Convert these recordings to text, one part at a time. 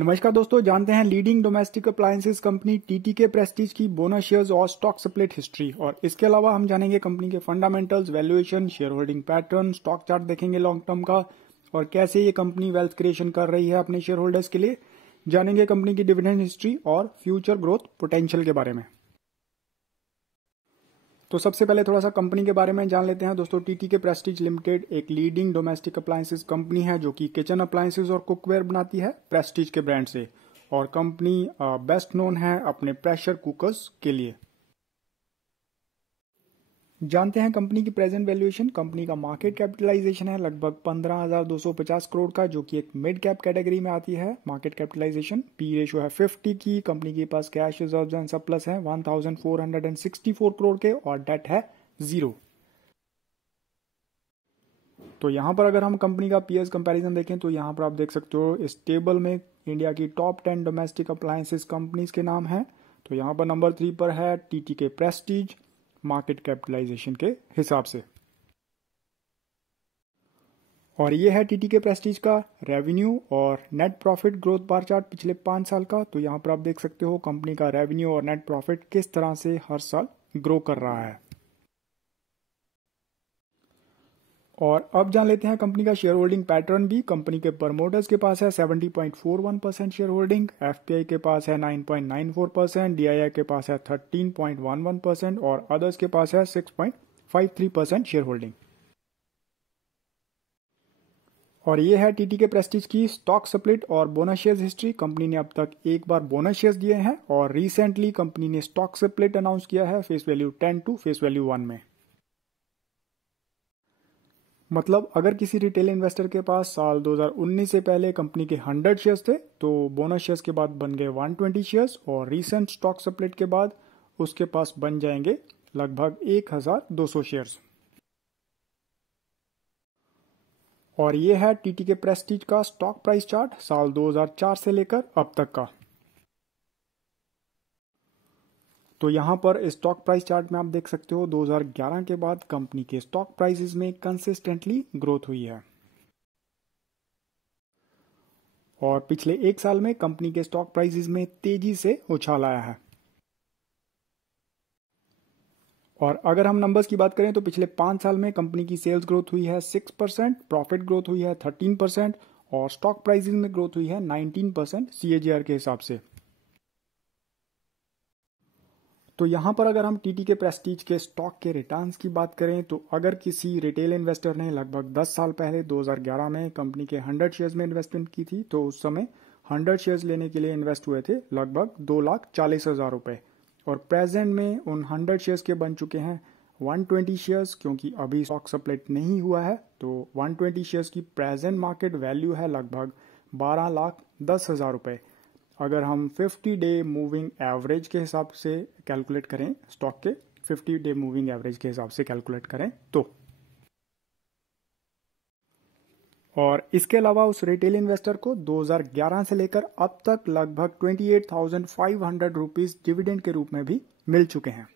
नमस्कार दोस्तों, जानते हैं leading domestic appliances company TTK Prestige की बोनस शेयर्स और स्टॉक स्प्लिट हिस्ट्री। और इसके अलावा हम जानेंगे कंपनी के fundamentals, valuation, share holding pattern, stock chart देखेंगे लॉन्ग टर्म का, और कैसे ये कंपनी वेल्थ क्रिएशन कर रही है अपने शेयर होल्डर्स के लिए। जानेंगे कंपनी की डिविडेंड हिस्ट्री और फ्यूचर ग्रोथ पोटेंशियल के बारे में। तो सबसे पहले थोड़ा सा कंपनी के बारे में जान लेते हैं दोस्तों। टीटीके प्रेस्टीज लिमिटेड एक लीडिंग डोमेस्टिक अप्लायंसेस कंपनी है जो कि किचन अप्लायंसेस और कुकवेयर बनाती है प्रेस्टीज के ब्रांड से। और कंपनी बेस्ट नोन है अपने प्रेशर कुकर्स के लिए। जानते हैं कंपनी की प्रेजेंट वैल्यूएशन। कंपनी का मार्केट कैपिटलाइजेशन है लगभग 15,250 करोड़ का, जो कि एक मिड कैप कैटेगरी में आती है। मार्केट कैपिटलाइजेशन पी रेशियो है 50 की। कंपनी के पास कैश रिजर्व्स एंड सरप्लस है 1,464 करोड़ के, और डेट है 0। तो यहां पर अगर हम कंपनी का पीएस कंपैरिजन देखें तो यहां पर आप देख सकते हो इस टेबल में इंडिया की टॉप 10 डोमेस्टिक अप्लायंसेस कंपनीज के नाम है। तो यहां पर नंबर 3 पर है टीटीके प्रेस्टीज मार्केट कैपिटलाइजेशन के हिसाब से। और ये है टीटीके प्रेस्टीज का रेवेन्यू और net profit growth bar chart पिछले 5 साल का। तो यहां पर आप देख सकते हो कंपनी का रेवेन्यू और नेट प्रॉफिट किस तरह से हर साल ग्रो कर रहा है। और अब जान लेते हैं कंपनी का शेयर होल्डिंग पैटर्न भी। कंपनी के प्रमोटर्स के पास है 70.41% शेयर होल्डिंग, एफपीआई के पास है 9.94%, डीआईआई के पास है 13.11% और अदर्स के पास है 6.53% शेयर होल्डिंग। और ये है टीटीके प्रेस्टीज की स्टॉक स्प्लिट और बोनस शेयर्स हिस्ट्री। कंपनी ने अब तक एक बार बोनस शेयर्स दिए हैं और रिसेंटली कंपनी ने स्टॉक स्प्लिट अनाउंस किया है face value 10 to face value 1 में। मतलब अगर किसी रिटेल इन्वेस्टर के पास साल 2019 से पहले कंपनी के 100 शेयर्स थे तो बोनस शेयर्स के बाद बन गए 120 शेयर्स, और रीसेंट स्टॉक स्प्लिट के बाद उसके पास बन जाएंगे लगभग 1,200 शेयर्स। और ये है टीटीके प्रेस्टीज का स्टॉक प्राइस चार्ट साल 2004 से लेकर अब तक का। तो यहां पर स्टॉक प्राइस चार्ट में आप देख सकते हो 2011 के बाद कंपनी के स्टॉक प्राइसेस में कंसिस्टेंटली ग्रोथ हुई है। और पिछले 1 साल में कंपनी के स्टॉक प्राइसेस में तेजी से उछाल आया है। और अगर हम नंबर्स की बात करें तो पिछले 5 साल में कंपनी की सेल्स ग्रोथ हुई है 6%, प्रॉफिट ग्रोथ हुई है 13% और स्टॉक प्राइसेस में ग्रोथ हुई है 19% सीएजीआर के हिसाब से। तो यहां पर अगर हम टीटीके प्रेस्टीज के स्टॉक के रिटर्न्स की बात करें तो अगर किसी रिटेल इन्वेस्टर ने लगभग 10 साल पहले 2011 में कंपनी के 100 शेयर्स में इन्वेस्टमेंट की थी तो उस समय 100 शेयर्स लेने के लिए इन्वेस्ट हुए थे लगभग 2,40,000 रुपए। और प्रेजेंट में उन 100 शेयर्स के बन चुके हैं 120 शेयर्स, क्योंकि अभी स्टॉक स्प्लिट नहीं हुआ है। तो 120 शेयर्स की प्रेजेंट मार्केट वैल्यू है लगभग 12,10,000 रुपए। अगर हम 50 डे मूविंग एवरेज के हिसाब से कैलकुलेट करें, स्टॉक के 50 डे मूविंग एवरेज के हिसाब से कैलकुलेट करें तो। और इसके अलावा उस रिटेल इन्वेस्टर को 2011 से लेकर अब तक लगभग 28,500 रुपीज डिविडेंड के रूप में भी मिल चुके हैं।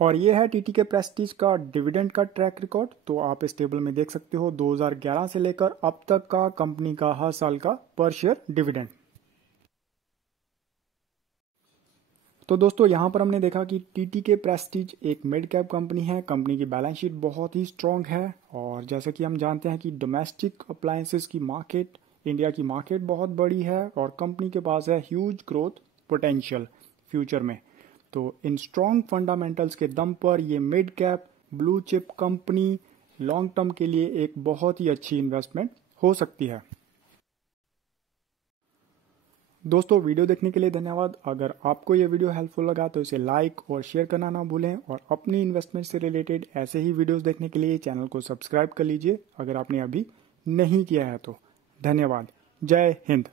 और ये है टीटीके प्रेस्टीज का डिविडेंड का ट्रैक रिकॉर्ड। तो आप इस टेबल में देख सकते हो 2011 से लेकर अब तक का कंपनी का हर साल का पर शेयर डिविडेंड। तो दोस्तों यहां पर हमने देखा कि टीटीके प्रेस्टीज एक मिड कैप कंपनी है। कंपनी की बैलेंस शीट बहुत ही स्ट्रांग है, और जैसे कि हम जानते हैं कि डोमेस्टिक अप्लायंसेस की मार्केट, इंडिया की मार्केट बहुत बड़ी है और कंपनी के पास है ह्यूज ग्रोथ पोटेंशियल फ्यूचर में। तो इन स्ट्रॉन्ग फंडामेंटल्स के दम पर ये mid cap blue chip company long term के लिए एक बहुत ही अच्छी इन्वेस्टमेंट हो सकती है। दोस्तों वीडियो देखने के लिए धन्यवाद। अगर आपको ये वीडियो हेल्पफुल लगा तो इसे लाइक और शेयर करना ना भूलें, और अपनी इन्वेस्टमेंट से रिलेटेड ऐसे ही वीडियोस देखने के लिए चैनल को सब्सक्राइब कर लीजिए अगर आपने अभी नहीं किया है तो। धन्यवाद। जय हिंद।